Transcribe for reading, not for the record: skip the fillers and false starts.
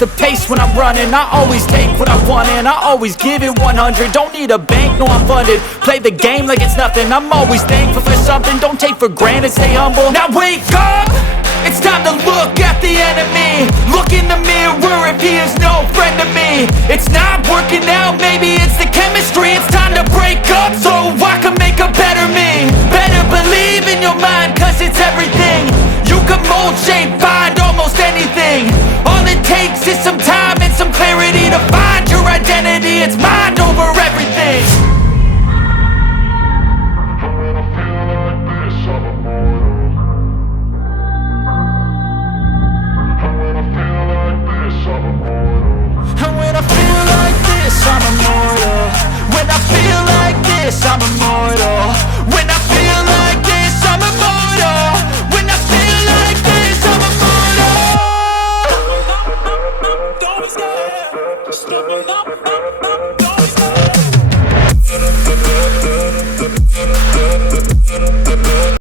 the pace when I'm running. I always take what I want and I always give it 100. Don't need a bank, no I'm funded. Play the game like it's nothing. I'm always thankful for something. Don't take for granted, stay humble. Now wake up! It's time to look at the enemy. Look in the mirror if he is no friend to me. It's not working out, maybe it's the chemistry. It's time to break up so I can make a better me. Better believe in your mind, cause it's everything. You can mold, shape, find almost anything. All it takes is some time and some clarity to find your identity. It's mind over everything. And when I feel like this, I'm immortal. When I feel like this, I'm immortal. When I